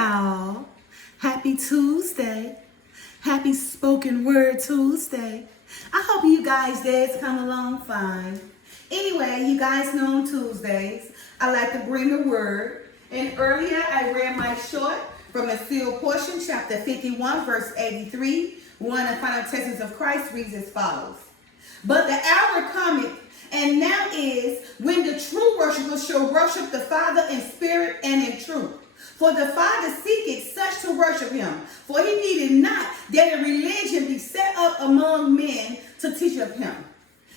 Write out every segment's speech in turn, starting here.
y'all. Happy Tuesday. Happy Spoken Word Tuesday. I hope you guys did come along fine. Anyway, you guys know on Tuesdays, I like to bring the word. And earlier I read my short from the sealed portion, chapter 51, verse 83. One of the final testings of Christ reads as follows. But the hour cometh, and now is, when the true worshipers shall worship the Father in spirit and in truth. For the Father seeketh such to worship him. For he needed not that a religion be set up among men to teach of him.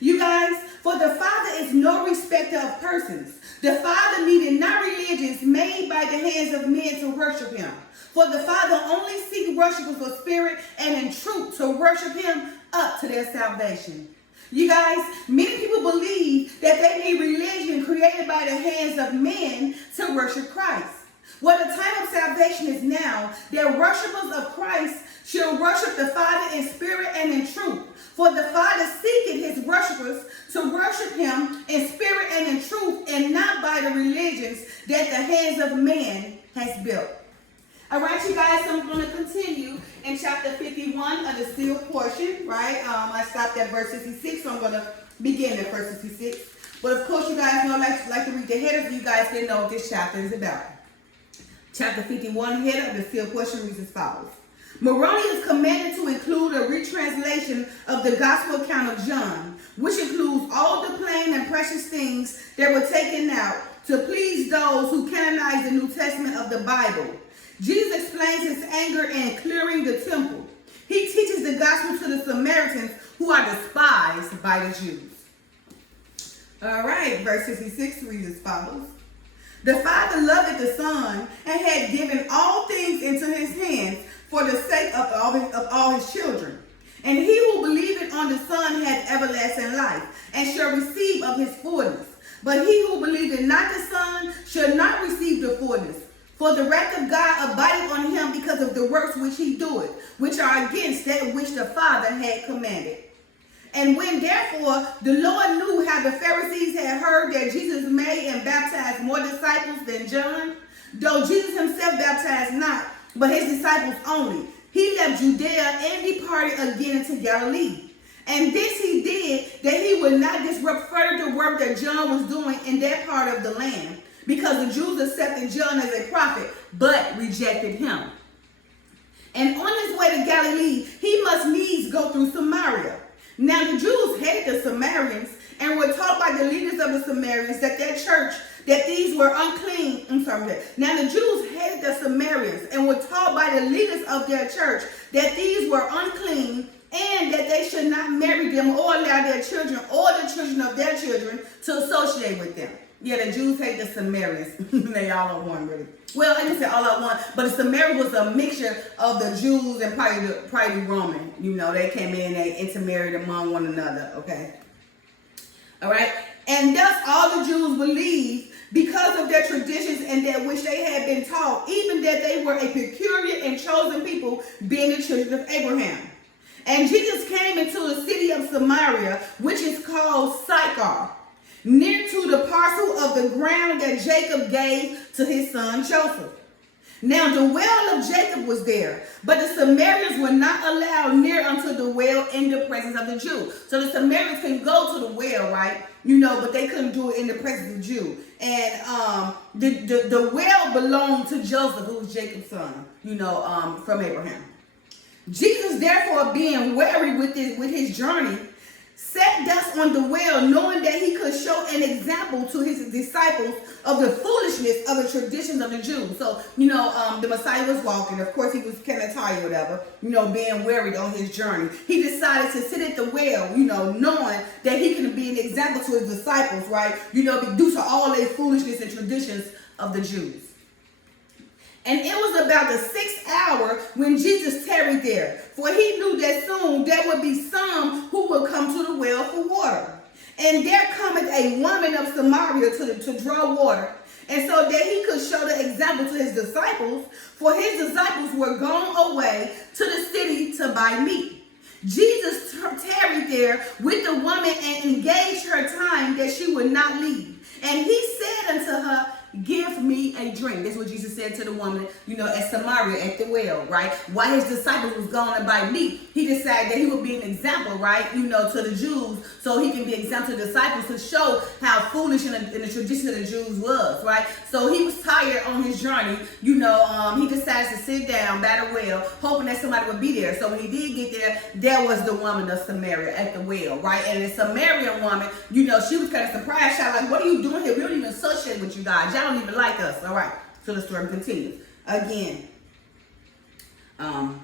You guys, for the Father is no respecter of persons. The Father needed not religions made by the hands of men to worship him. For the Father only seeks worshipers for spirit and in truth to worship him up to their salvation. You guys, many people believe that they need religion created by the hands of men to worship Christ. Well, the time of salvation is now that worshipers of Christ shall worship the Father in spirit and in truth. For the Father seeketh his worshipers to worship him in spirit and in truth, and not by the religions that the hands of man has built. All right, you guys, so I'm going to continue in chapter 51 of the sealed portion, right? I stopped at verse 66, so I'm going to begin at verse 66. But of course, you guys know I like to read the header, so you guys didn't know what this chapter is about. Chapter 51 header of the sealed portion reads as follows. Moroni is commanded to include a retranslation of the gospel account of John, which includes all the plain and precious things that were taken out to please those who canonize the New Testament of the Bible. Jesus explains his anger in clearing the temple. He teaches the gospel to the Samaritans, who are despised by the Jews. All right, verse 66 reads as follows. The Father loved the Son and had given all things into his hands for the sake of all his children. And he who believeth on the Son hath everlasting life, and shall receive of his fullness. But he who believeth not the Son shall not receive the fullness. For the wrath of God abideth on him because of the works which he doeth, which are against that which the Father had commanded. And when therefore the Lord knew how the Pharisees had heard that Jesus made and baptized more disciples than John, though Jesus himself baptized not, but his disciples only, he left Judea and departed again into Galilee. And this he did, that he would not disrupt further the work that John was doing in that part of the land, because the Jews accepted John as a prophet, but rejected him. And on his way to Galilee, he must needs go through Samaria. Now the Jews hated the Samaritans and were taught by the leaders of the Samaritans that their church, that these were unclean. Now the Jews hated the Samaritans and were taught by the leaders of their church that these were unclean, and that they should not marry them or allow their children or the children of their children to associate with them. Yeah, the Jews hate the Samaritans. They all are one, really. Well, I didn't say all at one, but the Samaritan was a mixture of the Jews and probably the Roman. You know, they came in, they intermarried among one another, okay? All right? And thus all the Jews believed, because of their traditions and that which they had been taught, even that they were a peculiar and chosen people, being the children of Abraham. And Jesus came into the city of Samaria, which is called Sychar, near to the parcel of the ground that Jacob gave to his son Joseph. Now the well of Jacob was there, but the Samaritans were not allowed near unto the well in the presence of the Jew. So the Samaritans can go to the well, right? You know, but they couldn't do it in the presence of the Jew. And the well belonged to Joseph, who was Jacob's son, you know, from Abraham. Jesus, therefore, being weary with his journey, sat thus on the well, knowing that he could show an example to his disciples of the foolishness of the traditions of the Jews. So, you know, the Messiah was walking. Of course, he was kind of tired or whatever, you know, being wearied on his journey. He decided to sit at the well, you know, knowing that he can be an example to his disciples, right? You know, due to all their foolishness and traditions of the Jews. And it was about the 6th hour when Jesus tarried there, for he knew that soon there would be some who would come to the well for water. And there cometh a woman of Samaria to draw water, and so that he could show the example to his disciples, for his disciples were gone away to the city to buy meat. Jesus tarried there with the woman and engaged her time that she would not leave. And he said unto her, give me a drink. That's what Jesus said to the woman, at Samaria at the well, right? While his disciples was going to buy meat, he decided that he would be an example, right, to the Jews, so he can be an example to the disciples to show how foolish in the tradition of the Jews was, right? So he was tired on his journey, he decided to sit down by the well, hoping that somebody would be there. So when he did get there, there was the woman of Samaria at the well, right? And the Samaritan woman, she was kind of surprised. She was like, what are you doing here? We don't even associate with you guys. Y'all don't even like us. All right. So the story continues. Again. And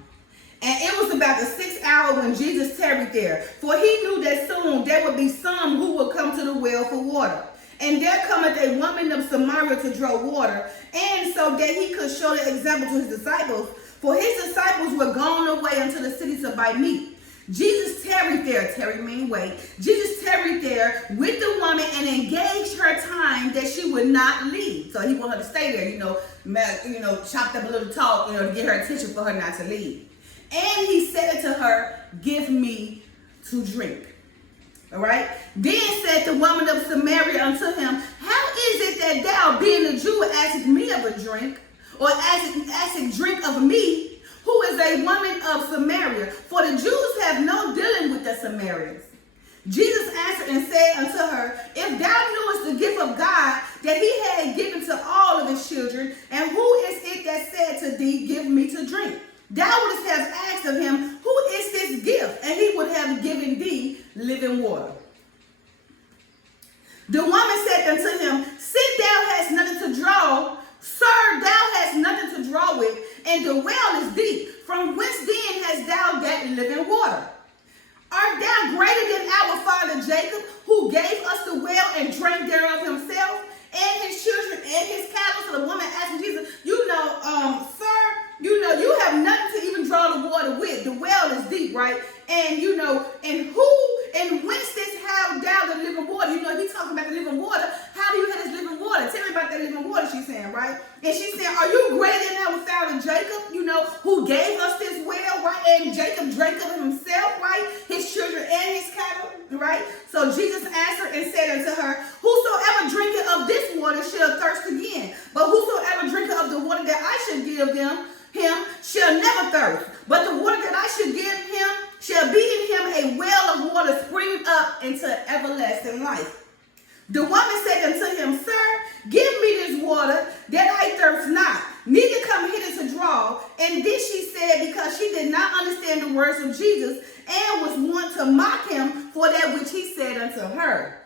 it was about the 6th hour when Jesus tarried there. For he knew that soon there would be some who would come to the well for water. And there cometh a woman of Samaria to draw water. And so that he could show the example to his disciples. For his disciples were gone away unto the city to buy meat. Jesus tarried there, tarry mean wait. Jesus tarried there with the woman and engaged her time that she would not leave. So he wanted her to stay there, chopped up a little talk, to get her attention for her not to leave. And he said to her, give me to drink. All right. Then said the woman of Samaria unto him, how is it that thou, being a Jew, askest me of a drink, or askest drink of me, who is a woman of Samaria? For the Jews have no dealing with the Samaritans. Jesus answered and said unto her, if thou knewest the gift of God, that he had given to all of his children, and who is it that said to thee, give me to drink? Thou wouldst have asked of him, who is this gift? And he would have given thee living water. The woman said unto him, since thou hast nothing to draw, sir, thou hast nothing to draw with, and the well is deep. From whence then hast thou that living water? Art thou greater than our father Jacob, who gave us the well and drank thereof himself, and his children, and his cattle? So the woman asked Jesus, sir, you have nothing to even draw the water with. The well is deep, right? And and whence this have thou the living water? He's talking about the living water. How do you have this living water? Tell me about that living water, she's saying, right? And she's saying, are you greater than our father Jacob, who gave us this well, right? And Jacob drank of himself, right? His children and his cattle, right? So Jesus answered and said unto her, whosoever drinketh of this water shall thirst again. But whosoever drinketh of the water that I should give him shall never thirst. But the water that I should give him shall be in him a well of water springing up into everlasting life. The woman said unto him, sir, give me this water that I thirst not, neither come hither to draw. And this she said because she did not understand the words of Jesus, and was wont to mock him for that which he said unto her.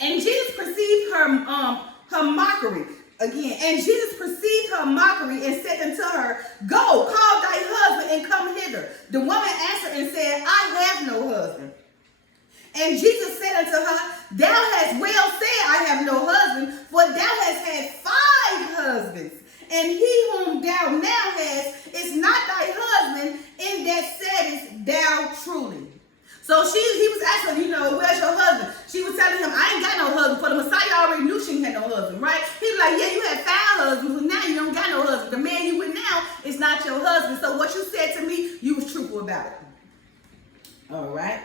And Jesus perceived her mockery. Again, and Jesus perceived her mockery and said unto her, go, call thy husband and come hither. The woman answered and said, I have no husband. And Jesus said unto her, thou hast well said, I have no husband, for thou hast had 5 husbands, and he whom thou now hast is not thy husband, in that saidest thou truly. So he was asking her, where's your husband? She was telling him, I ain't got no husband. For the Messiah already knew she had no husband, right? He was like, yeah, you had 5 husbands, but now you don't got no husband. The man you with now is not your husband. So what you said to me, you was truthful about it. All right.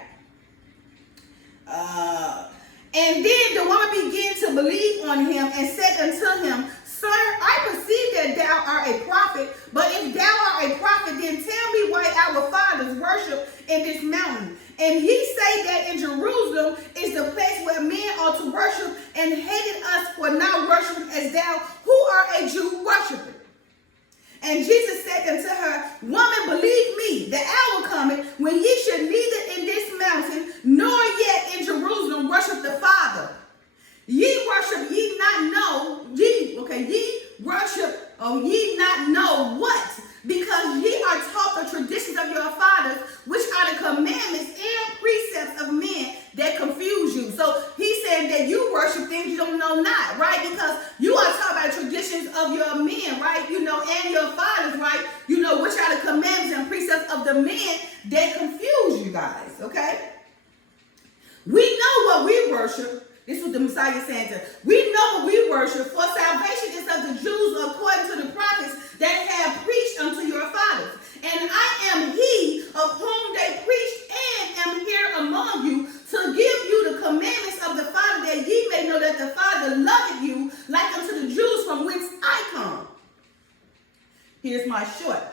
And then the woman began to believe on him and said unto him, sir, I perceive that thou art a prophet, but if thou art a prophet, then tell me why our fathers worship in this mountain. And ye say that in Jerusalem is the place where men ought to worship, and hated us for not worshiping as thou, who art a Jew, worshiping. And Jesus said unto her, woman, believe me, the hour cometh when ye should neither in this mountain nor yet in Jerusalem worship the Father. Ye worship ye not know, ye worship, ye not know what? Because ye are taught the traditions of your fathers, which are the commandments and precepts of men that confuse you. So he said that you worship things you don't know not, right? Because you are taught by the traditions of your men, right? And your fathers, right? Which are the commandments and precepts of the men that confuse you guys, okay? We know what we worship. This is what the Messiah is saying to us. We know what we worship, for salvation is of the Jews according to the prophets that have preached unto your fathers. And I am he of whom they preached, and am here among you to give you the commandments of the Father, that ye may know that the Father loveth you, like unto the Jews Here's my short.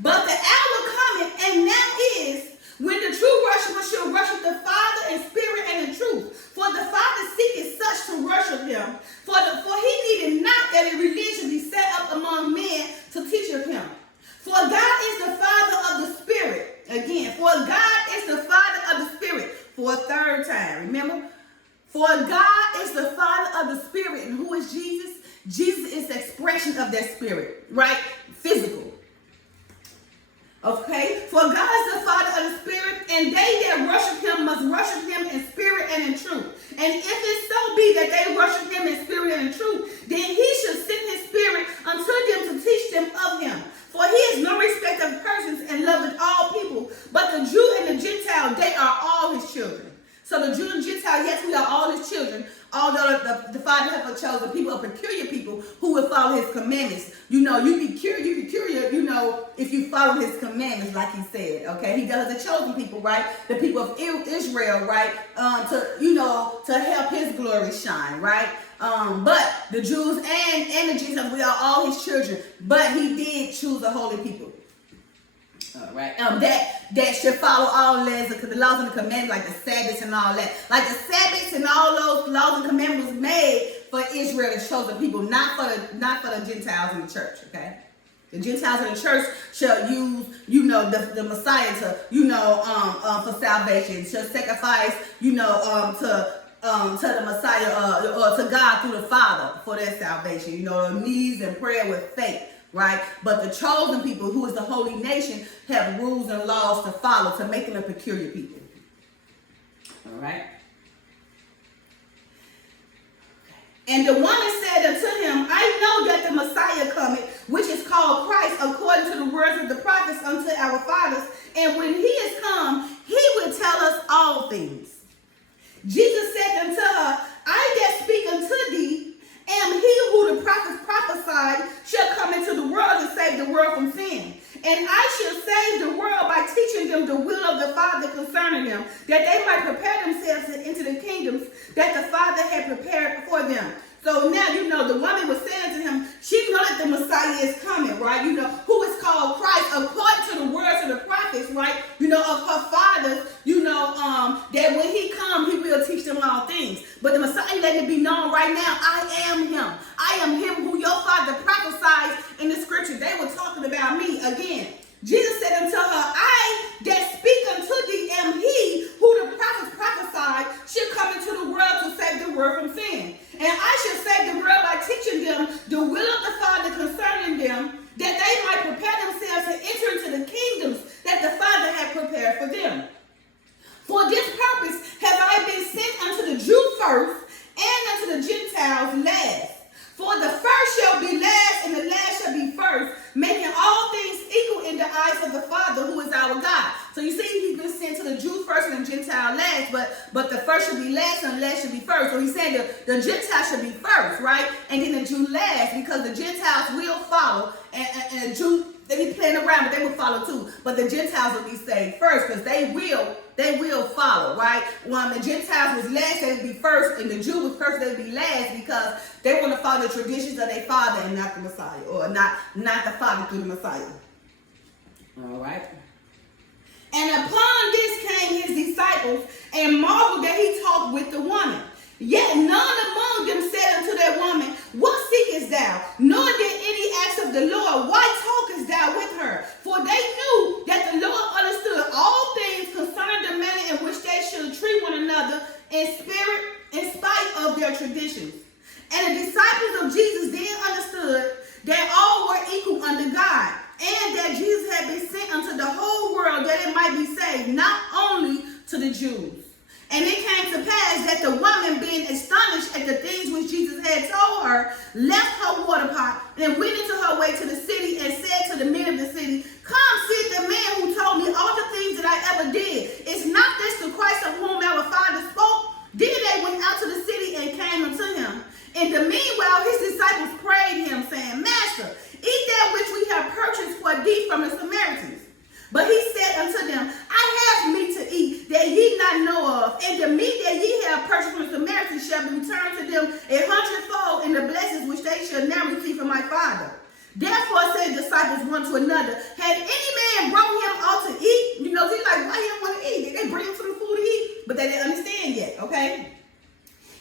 But the hour cometh, and now is, when the true worshiper shall worship the Father in spirit and in truth. For the Father seeketh such to worship him. For he needed not that a religion be set up among men to teach of him. For God is the Father of the Spirit. Again, for God is the Father of the Spirit. For a third time, remember? For God is the Father of the Spirit. And who is Jesus? Jesus is the expression of that spirit, right? Physical. Okay? For God is the Father of the Spirit, and they that worship him must worship him in spirit and in truth. And if it so be that they worship him in spirit and in truth, then he shall send his spirit unto them to teach them of him. For he is no respecter of persons and loveth all people. But the Jew and the Gentile, they are all his children. So the Jew and Gentile, yes, we are all his children. Although the Father has chosen people, a peculiar people who will follow his commandments. You be curious, if you follow his commandments, like he said, okay? He does the chosen people, right? The people of Israel, right? To help his glory shine, right? But the Jews and the Gentiles, we are all his children. But he did choose a holy people. All right. That should follow all the laws and the commandments, like the Sabbaths and all that. Like the Sabbaths and all those laws and commandments was made for Israel, the chosen people, not for the Gentiles in the church. Okay. The Gentiles in the church shall use, the Messiah to, for salvation. Shall sacrifice, to the Messiah or to God through the Father for their salvation. Needs and prayer with faith. Right? But the chosen people, who is the holy nation, have rules and laws to follow to make them a peculiar people. All right? And the woman said unto him, I know that the Messiah cometh, which is called Christ, according to the words of the prophets unto our fathers. And when he is come, he will tell us all things. Jesus said unto her, I that speak unto thee, am he who the prophets prophesied shall come into the world to save the world from sin. And I shall save the world by teaching them the will of the Father concerning them, that they might prepare themselves into the kingdoms that the Father had prepared for them. So now, the woman was saying to him, she knows that the Messiah is coming, right? Who is called Christ, according to the words of the prophets, right? Of her fathers, that when he comes, he will teach them all things. But the Messiah let it be known right now, I am him. I am him who your father prophesied in the scripture. They were talking about me again. Jesus said unto her, I that speak unto thee am he who the prophets prophesied shall come into the world to save the world from sin. And I shall save the world by teaching them the will of the Father concerning them, that they might prepare themselves to enter into the kingdoms that the Father had prepared for them. For this purpose have I been sent unto the Jew first, and unto the Gentiles last. For the first shall be last, and the last shall be first, making all things equal in the eyes of the Father, who is our God. So you see, he's been sent to the Jews first and the Gentile last, but the first should be last and the last should be first. So he's saying the Gentiles should be first, right? And then the Jew last, because the Gentiles will follow, and the Jews, they be playing around, but they will follow too. But the Gentiles will be saved first, because they will follow, right? When the Gentiles was last, they would be first, and the Jew was first, they would be last, because they want to follow the traditions of their father and not the Messiah, or not the Father through the Messiah. All right. And upon this came his disciples, and marveled that he talked with the woman. Yet none among them said unto that woman, What seekest thou? Nor did any ask of the Lord, Why talkest thou with her? For they knew that the Lord understood all things concerning the manner in which they should treat one another in spirit, in spite of their traditions. And the disciples of Jesus then understood that all were equal under God, and that Jesus had been sent unto the whole world that it might be saved, not only to the Jews. And it came to pass that the woman, being astonished at the things which Jesus had told her, left her water pot and went into her way to the city and said to the men of the city, Come see the man who told me all the things that I ever did. Is not this the Christ of whom our father spoke? Then they went out to the city and came unto him. In the meanwhile, his disciples prayed him, saying, Master, eat that which we have purchased for thee from the Samaritans. But he said unto them, I have meat to eat that ye not know of, and the meat that ye have purchased from the Samaritans shall be returned to them 100-fold in the blessings which they shall now receive from my Father. Therefore said the disciples one to another, had any man brought him out to eat? You know, he's like, why he don't want to eat? They bring him some food to eat, but they didn't understand yet, okay?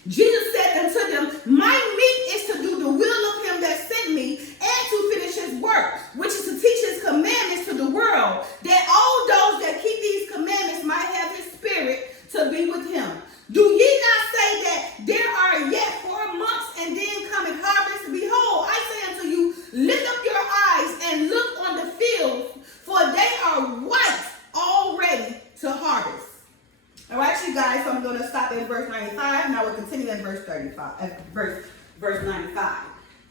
Jesus said unto them, my meat is to do the will of him that sent me, and to finish his work, which is to teach his commandments to the world, that all those that keep these commandments might have his spirit to be with him. Do ye not say that there are yet 4 months, and then cometh harvest? Behold, I say unto you, lift up your eyes and look on the fields, for they are white already to harvest. All right, you guys, so I'm going to stop at verse 95. Now we'll continue at verse 35, verse 95.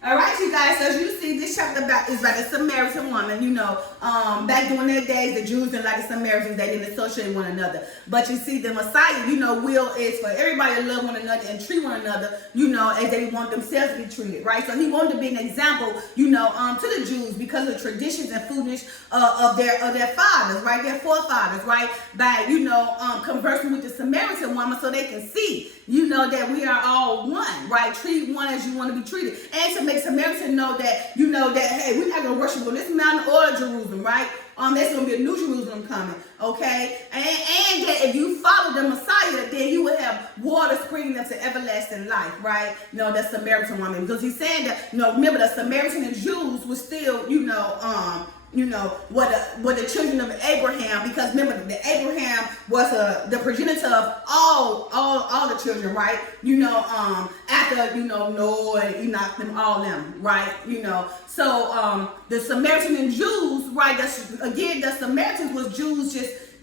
All right, you guys, so as you see, this chapter is about the Samaritan woman. You know, back during their days, the Jews didn't like the Samaritans. They didn't associate one another. But you see, the Messiah, you know, will is for everybody to love one another and treat one another, you know, as they want themselves to be treated, right? So he wanted to be an example, you know, to the Jews because of traditions and foodness of their fathers, right? Their forefathers, right? By, you know, conversing with the Samaritan woman so they can see, you know, that we are all one, right? Treat one as you want to be treated. And to make Samaritans know that, you know, that, hey, we're not going to worship on this mountain or Jerusalem, right? There's going to be a new Jerusalem coming, okay? And that if you follow the Messiah, then you will have water springing up to everlasting life, right? You know, the Samaritan woman. Because he's saying that, you know, remember the Samaritan and Jews were still, what the children of Abraham, because remember the Abraham was the progenitor of all the children, right? You know, after, you know, Noah, Enoch, them, right? You know, so the Samaritan and Jews, right? The Samaritans was Jews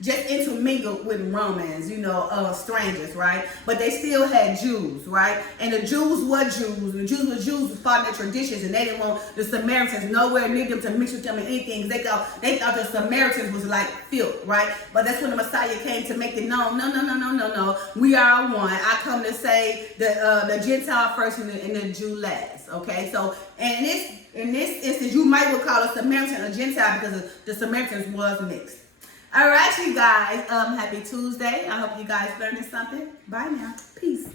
just intermingled with Romans, you know, strangers, right? But they still had Jews, right? And the Jews were Jews. The Jews were Jews who followed their traditions, and they didn't want the Samaritans nowhere near them to mix with them in anything. They thought the Samaritans was like filth, right? But that's when the Messiah came to make it known. No. We are one. I come to say the Gentile first and the Jew last. Okay, so in this instance, you might well call a Samaritan a Gentile because the Samaritans was mixed. All right, you guys. Happy Tuesday. I hope you guys learned something. Bye now. Peace.